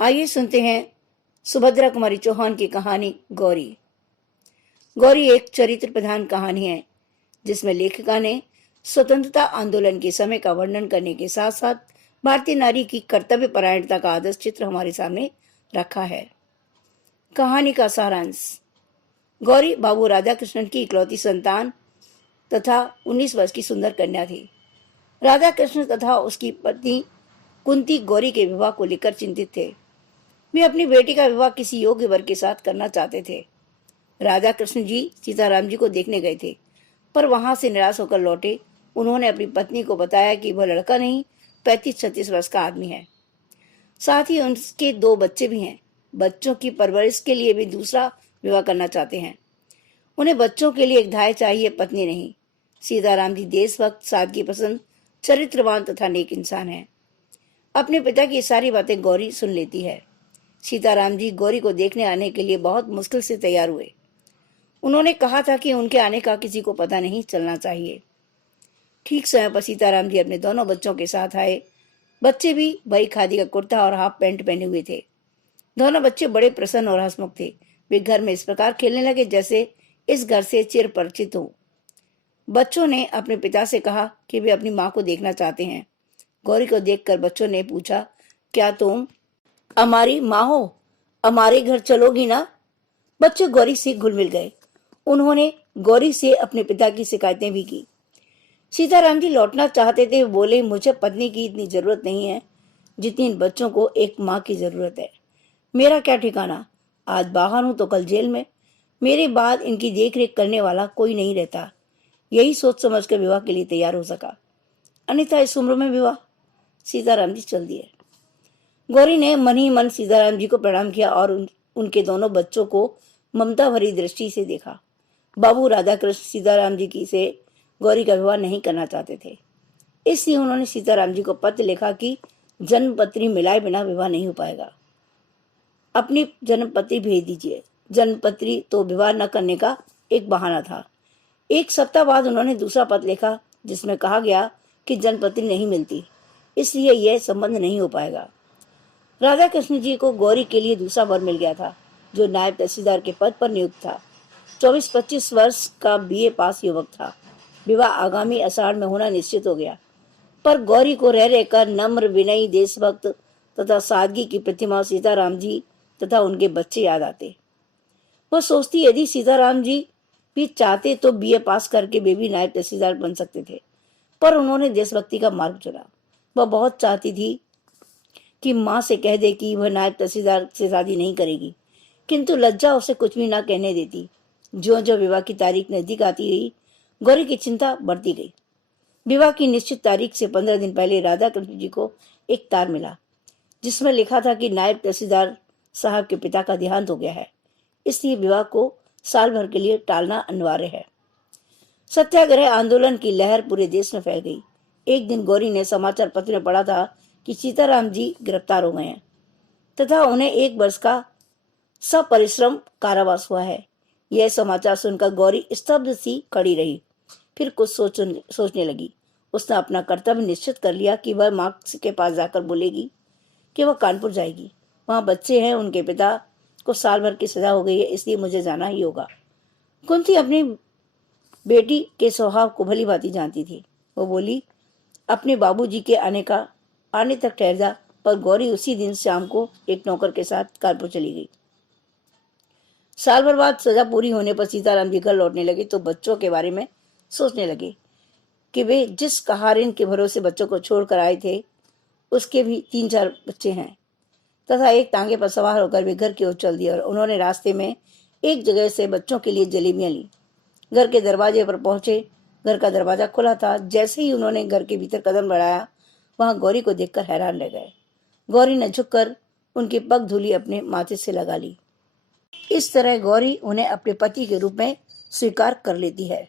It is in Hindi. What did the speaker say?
आइए सुनते हैं सुभद्रा कुमारी चौहान की कहानी गौरी। गौरी एक चरित्र प्रधान कहानी है जिसमें लेखिका ने स्वतंत्रता आंदोलन के समय का वर्णन करने के साथ साथ भारतीय नारी की कर्तव्य परायणता का आदर्श चित्र हमारे सामने रखा है। कहानी का सारांश। गौरी बाबू राधा कृष्णन की इकलौती संतान तथा 19 वर्ष की सुंदर कन्या थी। राधा कृष्ण तथा उसकी पत्नी कुंती गौरी के विवाह को लेकर चिंतित थे। वे अपनी बेटी का विवाह किसी योग्य वर के साथ करना चाहते थे। राधा कृष्ण जी सीताराम जी को देखने गए थे, पर वहां से निराश होकर लौटे। उन्होंने अपनी पत्नी को बताया कि वह लड़का नहीं 35-36 वर्ष का आदमी है। साथ ही उनके 2 बच्चे भी हैं। बच्चों की परवरिश के लिए भी दूसरा विवाह करना चाहते हैं। उन्हें बच्चों के लिए एक धाय चाहिए, पत्नी नहीं। सीताराम जी देशभक्त, सादगी पसंद, चरित्रवान तथा नेक इंसान है। अपने पिता की सारी बातें गौरी सुन लेती है। सीताराम जी गौरी को देखने आने के लिए बहुत मुश्किल से तैयार हुए। उन्होंने कहा था कि उनके आने का किसी को पता नहीं चलना चाहिए। ठीक समय पर सीताराम जी अपने दोनों बच्चों के साथ आए। बच्चे भी वही खादी का कुर्ता और हाफ पैंट पहने हुए थे। दोनों बच्चे बड़े प्रसन्न और हंसमुख थे। वे घर में इस प्रकार खेलने लगे जैसे इस घर से चिर परिचित हो। बच्चों ने अपने पिता से कहा कि वे अपनी माँ को देखना चाहते हैं। गौरी को देखकर बच्चों ने पूछा, क्या तुम हमारी माँ हो? हमारे घर चलोगी ना? बच्चे गौरी से घुल मिल गए। उन्होंने गौरी से अपने पिता की शिकायतें भी की। सीताराम जी लौटना चाहते थे। बोले, मुझे पत्नी की इतनी जरूरत नहीं है जितनी इन बच्चों को एक माँ की जरूरत है। मेरा क्या ठिकाना, आज बाहर हूं तो कल जेल में। मेरे बाद इनकी देख रेख करने वाला कोई नहीं रहता। यही सोच समझ कर विवाह के लिए तैयार हो सका, अन्यथा इस उम्र में विवाह। सीताराम जी चल दिए। गौरी ने मन ही मन सीताराम जी को प्रणाम किया और उनके दोनों बच्चों को ममता भरी दृष्टि से देखा। बाबू राधा कृष्ण सीताराम जी की से गौरी का विवाह नहीं करना चाहते थे, इसलिए उन्होंने सीताराम जी को पत्र लिखा कि जन्मपत्री मिलाए बिना विवाह नहीं हो पाएगा। अपनी जन्मपत्री भेज दीजिए। जन्मपत्री तो विवाह न करने का एक बहाना था। 1 सप्ताह बाद उन्होंने दूसरा पत्र लिखा जिसमें कहा गया कि जन्मपत्री नहीं मिलती, इसलिए यह संबंध नहीं हो पाएगा। राधा कृष्ण जी को गौरी के लिए दूसरा वर मिल गया था, जो नायब तहसीलदार के पद पर नियुक्त था। 24-25 वर्ष का BA पास युवक था। विवाह आगामी आषाढ़ में होना निश्चित हो गया, पर गौरी को रह रहकर नम्र, विनयी, देशभक्त तथा सादगी की प्रतिमा सीताराम जी तथा उनके बच्चे याद आते। वह सोचती, यदि सीताराम जी भी चाहते तो BA पास करके वे भी नायब तहसीलदार बन सकते थे, पर उन्होंने देशभक्ति का मार्ग चुना। वह बहुत चाहती थी कि माँ से कह दे कि वह नायब तहसीलदार से शादी नहीं करेगी, किंतु लज्जा उसे कुछ भी ना कहने देती। जो जो विवाह की तारीख नजदीक आती रही, गौरी की चिंता बढ़ती गई। विवाह की निश्चित तारीख से 15 दिन पहले राधा कृष्ण जी को एक तार मिला जिसमें लिखा था कि नायब तहसीलदार साहब के पिता का देहांत हो गया है, इसलिए विवाह को साल भर के लिए टालना अनिवार्य है। सत्याग्रह आंदोलन की लहर पूरे देश में फैल गई। एक दिन गौरी ने समाचार पत्र में पढ़ा था कि सीताराम जी गिरफ्तार हो गए हैं तथा उन्हें 1 वर्ष का सपरिश्रम कारावास हुआ है। यह समाचार सुनकर गौरी स्तब्ध सी खड़ी रही। फिर कुछ सोचने लगी। उसने अपना कर्तव्य निश्चित कर लिया कि वह माँ के पास जाकर बोलेगी कि वह कानपुर जाएगी। वहाँ बच्चे हैं, उनके पिता को साल भर की सजा हो गई है, इसलिए मुझे जाना ही होगा। कुंती अपनी बेटी के स्वभाव को भली भांति जानती थी। वो बोली, अपने बाबूजी के आने तक ठहर जा। पर गौरी उसी दिन शाम को एक नौकर के साथ कानपुर चली गई। साल भर बाद सजा पूरी होने पर सीताराम जी घर लौटने लगे तो बच्चों के बारे में सोचने लगे कि वे जिस कहारिन के भरोसे बच्चों को छोड़कर आए थे उसके भी 3-4 बच्चे हैं तथा एक तांगे पर सवार होकर वे घर की ओर चल दिए और उन्होंने रास्ते में एक जगह से बच्चों के लिए जलेबियां ली। घर के दरवाजे पर पहुंचे। घर का दरवाजा खुला था। जैसे ही उन्होंने घर के भीतर कदम बढ़ाया, वहां गौरी को देखकर हैरान रह गए। गौरी ने झुककर उनकी पग धूली अपने माथे से लगा ली। इस तरह गौरी उन्हें अपने पति के रूप में स्वीकार कर लेती है।